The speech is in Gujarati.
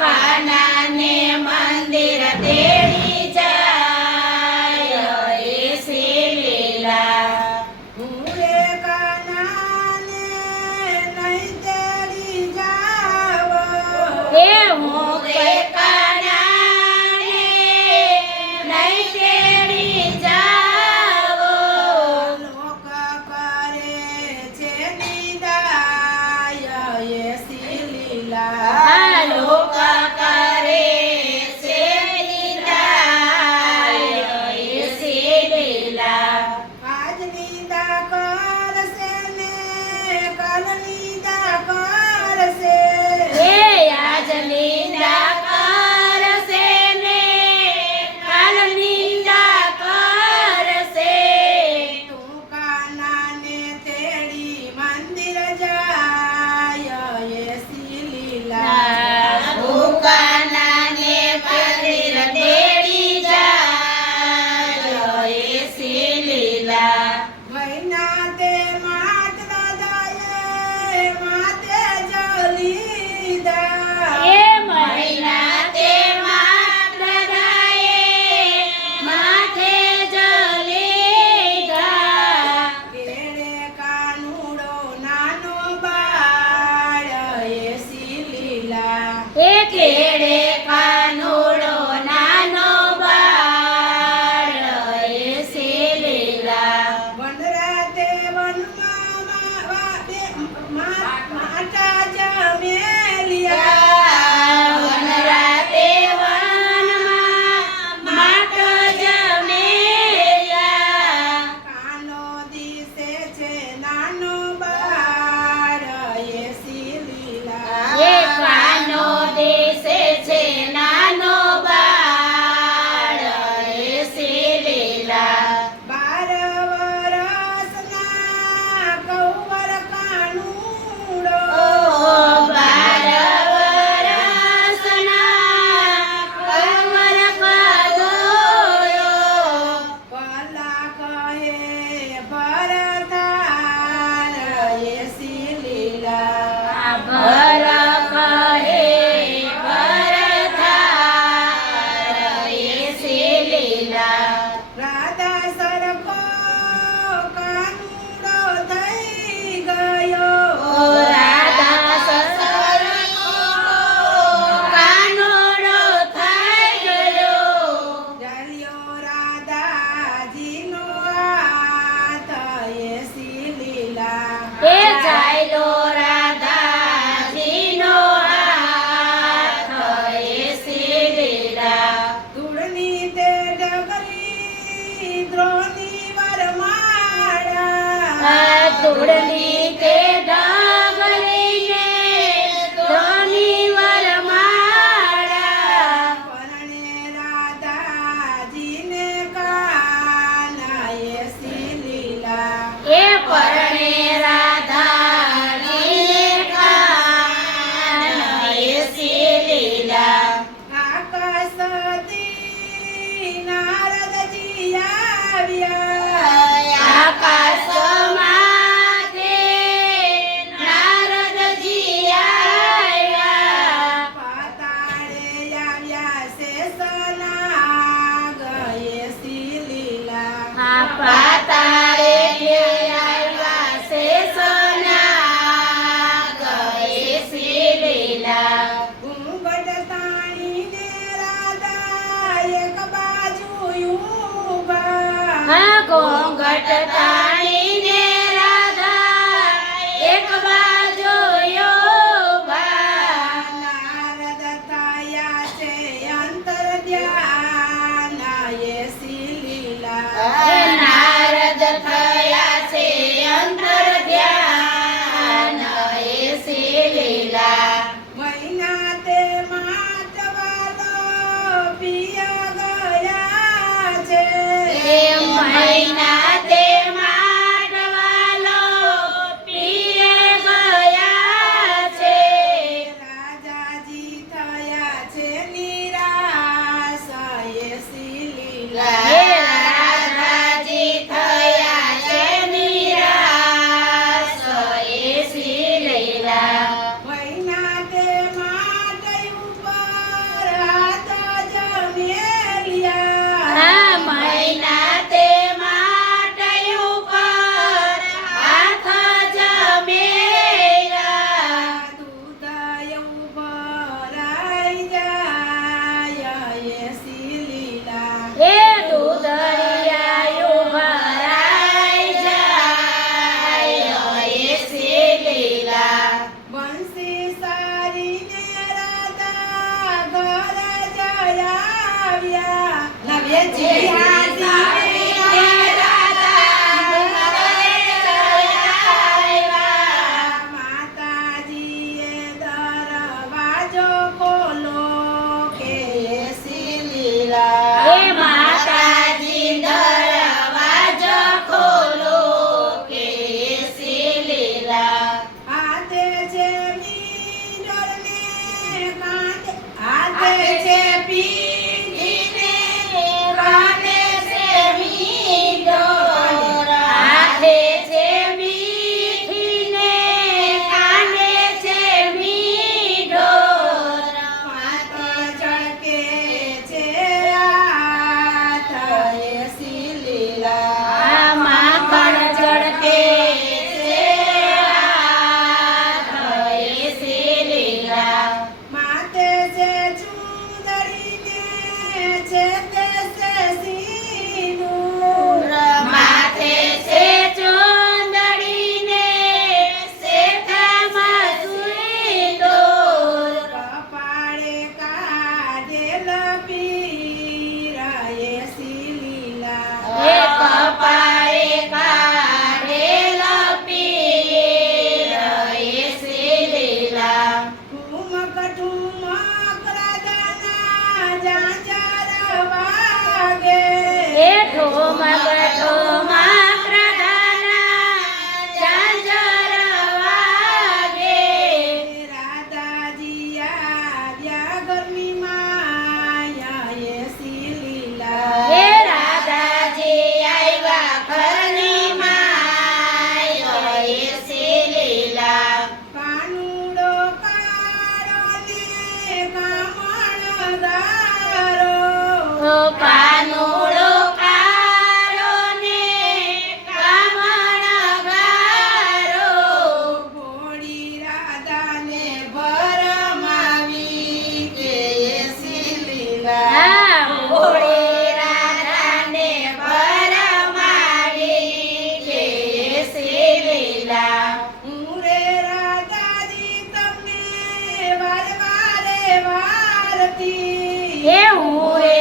કાના ને મંદિર તેડી જાય એસી લીલા હું કાનાને નહીં તેડી જાવ એ હું કાનાને નહીં તેડી જાવ લોક કરે છે નિદાય એસી લીલા લોક કરે છે નિદાય એસી લીલા આજ નિંદા કરશે ને કાલ નિંદા કરશે એ આજ નિંદા કરશે ને કાલ નિંદા કરશે તું કાનાને તેડી મંદિર જાય એસી લીલા ભૂકાનાને મંદિર તેડી જાય એસી લીલા મહિના તે માત દાદાએ માતે જલીદા એ મહિના તે માતરાએ માથે જલીધા કેળે કાનુડો નાનો બાળ એસી લીલા એ કેડે કાનુડો નાનો બાળ એસી લીલા વનરાતે વનમાં માતા જમેલિયા વનરાતે વનમાં માટો જમેલ્યા કાનો દિશે છે નાનો બાળ એસી લીલા એ કાનો દેશે છે નાનો બાળ એસી લીલા 12 વરસના કૌવર કાનુડો ઓ 12 વરસના કમર કાગોયો કલા કહે ભરતાર એસી લીલા ભર કહે ભરથાર એસી લીલા રાધા સરખો કાનુડો થઈ ગયો ઓ રાધા સરખો કાનુડો થઈ ગયો જલ્યો રાધાજીનો હાથ એસી લીલા એ ચાલ્યો રાધાજીનો હાથ એસી લીલા ધૂળની તે ડગરી દ્રોણી વરમાળા ધૂળની તે ડગરીને ધોની વરમાળા પરણે રાધાજીને કાના એસી લીલા એ પરણે રાધાજીને કાન એસી લીલા આકાશથી નારદજી આવ્યા આકાશમાંથી નારદજી આવ્યા પાતાળે આવ્યા શેષનાગ એસી લીલા પાતાળે આવ્યા શેષનાગ એસી લીલા ઘૂંઘટ તાણીને રાધા એક બાજુ ઊભા ઘોંઘટ તાણીને રાધા એક બાજુ ઊભા નારદ થયા છે અંતર ધ્યાન એસી લીલા નારદ થયા છે અંતર ધ્યાન એસી લીલા મહિના તે માટવાલો પિયા ગયા છે એ મહિના તે માટ એ જીયાજી માતાજીએ દરવાજો ખોલો કે એસી લીલા હે માતાજી દરવાજો ખોલો કે એસી લીલા હાથે છે મીંડોળને કાંઠે હાથે છે પીંડીને કાને છે મીંડોર હાથે છે મીઠીને કાને છે મીંડોર માથે ચળકે છે હાથ એસી લીલા આ માખણ ચડકે છે હાથ એસી લીલા માથે છે ચૂંદડીને છે તે છે સિંદૂર માથે છે ચોંદડીને શેઠામાં સુઈદોર કપાળે કાઢેલ પીર એસી લીલા હે કપાળે કાઢેલ પીર એસી લીલા ઠુમક ઠુમક રાધાના જાંજર વાગે હે ઠોમક ઠોમક રાધાના ઝાંઝર વાગે રાધાજી આવ્યા ગરમીમાં એસી લીલા હે રાધાજી આવ્યા ઘરની માય એસી લીલા કાનુડો કાળો ને કામણદારો ઓ કાનુડો કાળો ને કામણગારો ભોળી રાધાને ભરમાવી કે એસી લીલા આ ભોળી રાધાને ભરમાવી કે એસી લીલા હું રે રાધાજી તમને વારે વારે વારતી હે હું રે